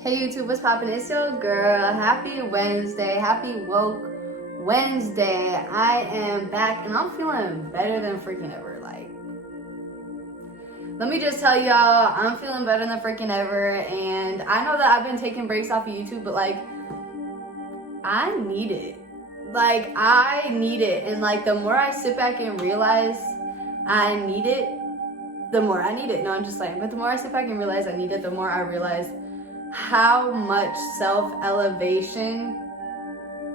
Hey YouTube, what's poppin'? It's your girl. Happy Wednesday. Happy woke Wednesday. I am back and I'm feeling better than freaking ever. Like, let me just tell y'all, I'm feeling better than freaking ever. And I know that I've been taking breaks off of YouTube, but like, I need it. Like, I need it. And like, the more I sit back and realize I need it, the more I need it. No, I'm just saying. But the more I sit back and realize I need it, the more I realize how much self-elevation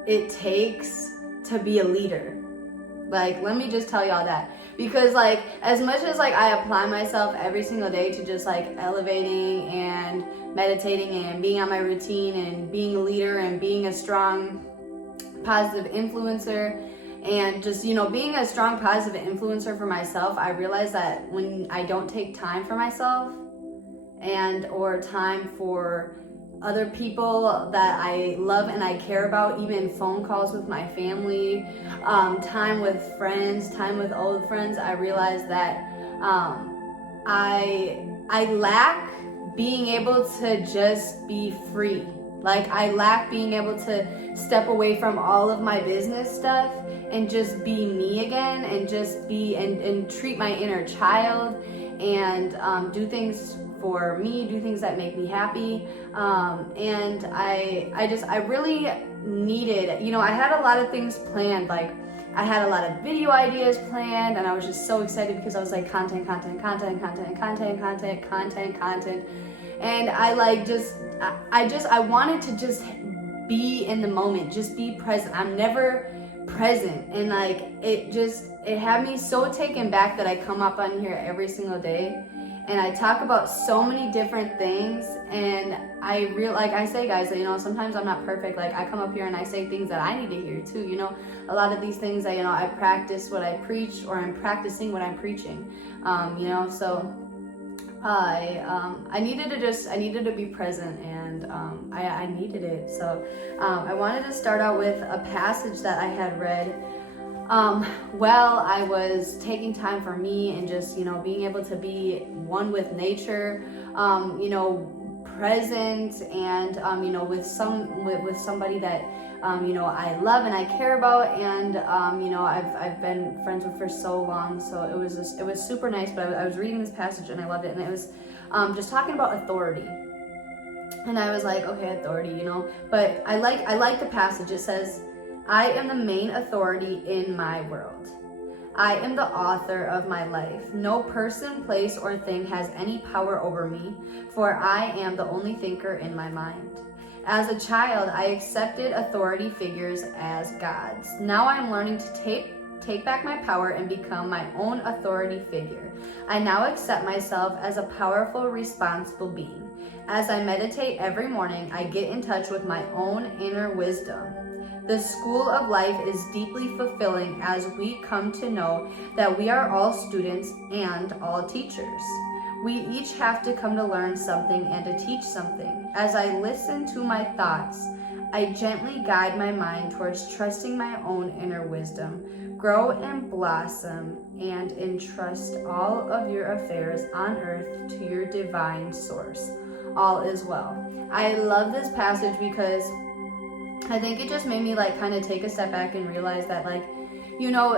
it takes to be a leader. Like, let me just tell y'all that. Because like, as much as like I apply myself every single day to just like elevating and meditating and being on my routine and being a leader and being a strong positive influencer and just, you know, being a strong positive influencer for myself, I realize that when I don't take time for myself and or time for other people that I love and I care about, even phone calls with my family, time with friends, time with old friends, I realize that I lack being able to just be free. Like, I lack being able to step away from all of my business stuff and just be me again and just be and treat my inner child and do things for me, do things that make me happy. And I really needed, you know, I had a lot of things planned. Like, I had a lot of video ideas planned and I was just so excited because I was like content. And I wanted to just be in the moment, just be present. I'm never present. And like, it had me so taken back that I come up on here every single day and I talk about so many different things. And like I say, guys, you know, sometimes I'm not perfect. Like, I come up here and I say things that I need to hear too. You know, a lot of these things that, you know, I practice what I preach, or I'm practicing what I'm preaching. You know, so I needed to be present, and I needed it. So I wanted to start out with a passage that I had read while I was taking time for me and just, you know, being able to be one with nature, you know, present and, you know, with somebody that, you know, I love and I care about, and, you know, I've been friends with for so long. So it was super nice. But I was reading this passage and I loved it, and it was just talking about authority. And I was like, okay, authority, you know, but I like the passage. It says, I am the main authority in my world. I am the author of my life. No person, place, or thing has any power over me, for I am the only thinker in my mind. As a child, I accepted authority figures as gods. Now I'm learning to take back my power and become my own authority figure. I now accept myself as a powerful, responsible being. As I meditate every morning, I get in touch with my own inner wisdom. The school of life is deeply fulfilling as we come to know that we are all students and all teachers. We each have to come to learn something and to teach something. As I listen to my thoughts, I gently guide my mind towards trusting my own inner wisdom. Grow and blossom and entrust all of your affairs on earth to your divine source. All is well. I love this passage because I think it just made me like kind of take a step back and realize that, like, you know,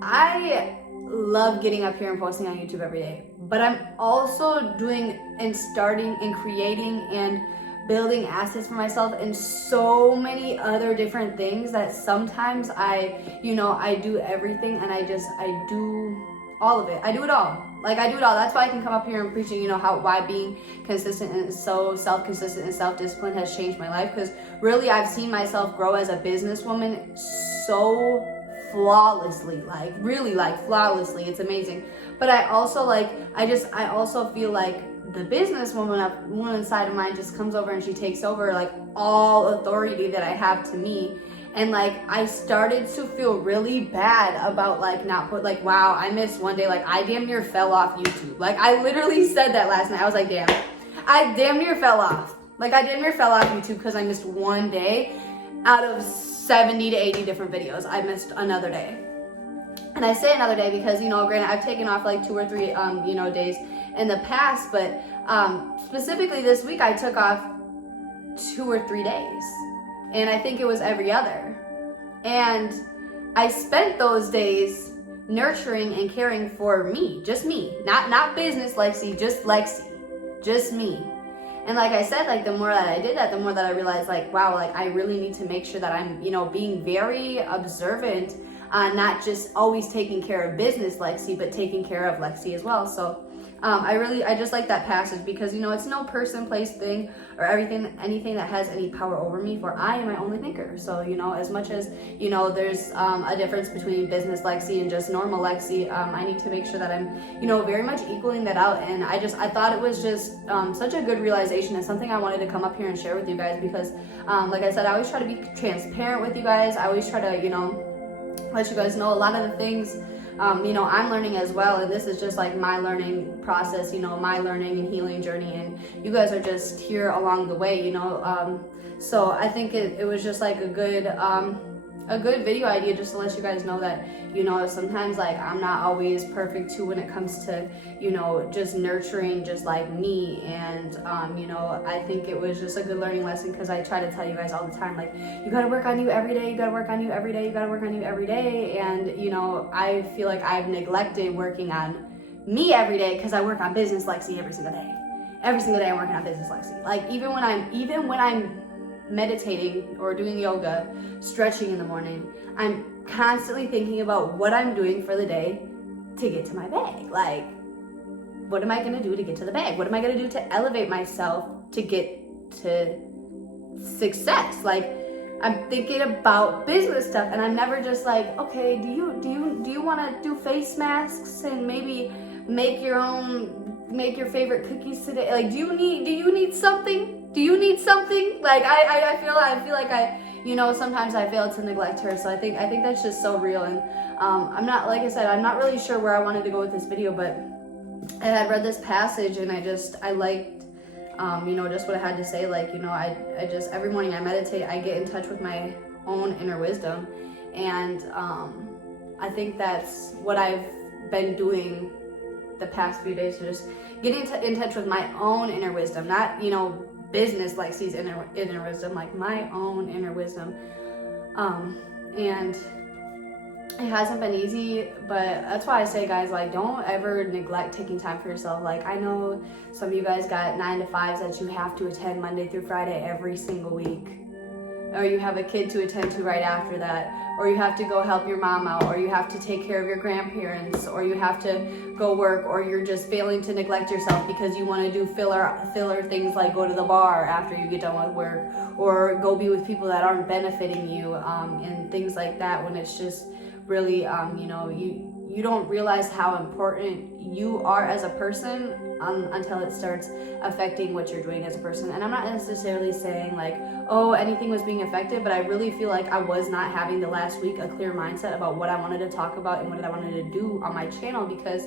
I love getting up here and posting on YouTube every day, but I'm also doing and starting and creating and building assets for myself and so many other different things that sometimes I do everything and I do all of it. I do it all. Like, I do it all. That's why I can come up here and preaching, you know, why being consistent and so self-consistent and self-discipline has changed my life. Because really, I've seen myself grow as a businesswoman so flawlessly, like really like flawlessly. It's amazing. But I also I also feel like the woman side of mine just comes over and she takes over like all authority that I have to me. And like, I started to feel really bad about like wow, I missed one day. Like, I damn near fell off YouTube. Like, I literally said that last night. I was like, damn, I damn near fell off. Like, I damn near fell off YouTube because I missed one day out of 70 to 80 different videos. I missed another day. And I say another day because, you know, granted, I've taken off like 2 or 3, you know, days in the past, but specifically this week I took off 2 or 3 days. And I think it was every other. And I spent those days nurturing and caring for me, just me, not business Lexi, just me. And like I said, like the more that I did that, the more that I realized like, wow, like I really need to make sure that I'm, you know, being very observant on not just always taking care of business Lexi, but taking care of Lexi as well. So I just like that passage because, you know, it's no person, place, thing, or anything that has any power over me, for I am my only thinker. So, you know, as much as, you know, there's a difference between business Lexi and just normal Lexi, I need to make sure that I'm, you know, very much equaling that out. And I thought it was just such a good realization and something I wanted to come up here and share with you guys because, like I said, I always try to be transparent with you guys. I always try to, you know, let you guys know a lot of the things you know, I'm learning as well, and this is just like my learning process, you know, my learning and healing journey, and you guys are just here along the way, you know. So I think it was just like a good video idea just to let you guys know that, you know, sometimes like I'm not always perfect too when it comes to, you know, just nurturing just like me. And you know, I think it was just a good learning lesson because I try to tell you guys all the time, like, you gotta work on you every day, you gotta work on you every day, you gotta work on you every day. And you know, I feel like I've neglected working on me every day because I work on business Lexi every single day. Every single day I'm working on business Lexi. Like even when I'm meditating or doing yoga, stretching in the morning, I'm constantly thinking about what I'm doing for the day to get to my bag. Like, what am I gonna do to get to the bag? What am I gonna do to elevate myself to get to success? Like, I'm thinking about business stuff, and I'm never just like, okay, do you want to do face masks and maybe make your favorite cookies today? Like, do you need something? Do you need something? Like, I feel like I, you know, sometimes I fail to neglect her. So I think that's just so real. And I'm not, like I said, I'm not really sure where I wanted to go with this video, but I had read this passage and I liked, you know, just what I had to say. Like, you know, I just, every morning I meditate, I get in touch with my own inner wisdom. And I think that's what I've been doing the past few days, to just getting in touch with my own inner wisdom, not, you know, business Lexi's inner wisdom, like my own inner wisdom. And it hasn't been easy, but that's why I say, guys, like, don't ever neglect taking time for yourself. Like, I know some of you guys got 9 to 5s that you have to attend Monday through Friday every single week, or you have a kid to attend to right after that, or you have to go help your mom out, or you have to take care of your grandparents, or you have to go work, or you're just failing to neglect yourself because you want to do filler things like go to the bar after you get done with work, or go be with people that aren't benefiting you, and things like that, when it's just really, you know, you don't realize how important you are as a person until it starts affecting what you're doing as a person. And I'm not necessarily saying like, oh, anything was being affected, but I really feel like I was not having the last week a clear mindset about what I wanted to talk about and what I wanted to do on my channel, because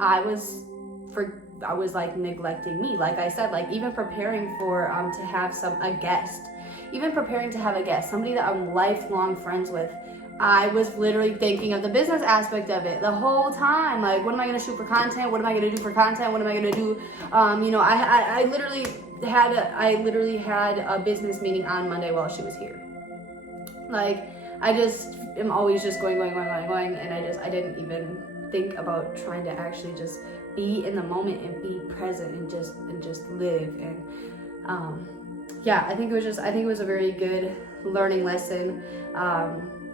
I was like neglecting me. Like I said, like even preparing for to have a guest, somebody that I'm lifelong friends with, I was literally thinking of the business aspect of it the whole time. Like, what am I going to shoot for content? What am I going to do for content? What am I going to do? You know, I literally had a business meeting on Monday while she was here. Like, I just am always just going, and I didn't even think about trying to actually just be in the moment and be present and just live. And yeah, I think it was a very good learning lesson.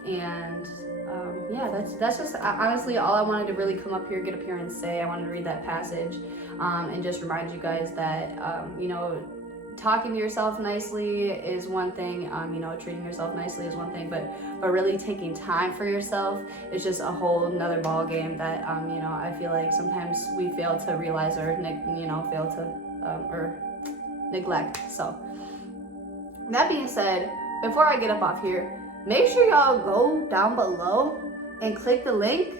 And yeah, that's just honestly all I wanted to really get up here and say. I wanted to read that passage and just remind you guys that you know, talking to yourself nicely is one thing, you know, treating yourself nicely is one thing, but really taking time for yourself is just a whole nother ball game that you know, I feel like sometimes we fail to realize or neglect. So that being said, before I get up off here, make sure y'all go down below and click the link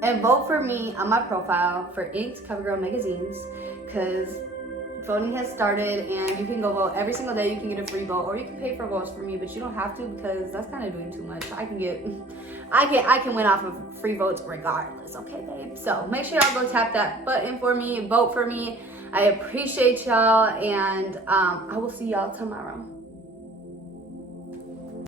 and vote for me on my profile for Inked CoverGirl magazines, because voting has started and you can go vote every single day. You can get a free vote, or you can pay for votes for me, but you don't have to, because that's kind of doing too much. I can win off of free votes regardless, okay, babe? So make sure y'all go tap that button for me, vote for me. I appreciate y'all, and I will see y'all tomorrow.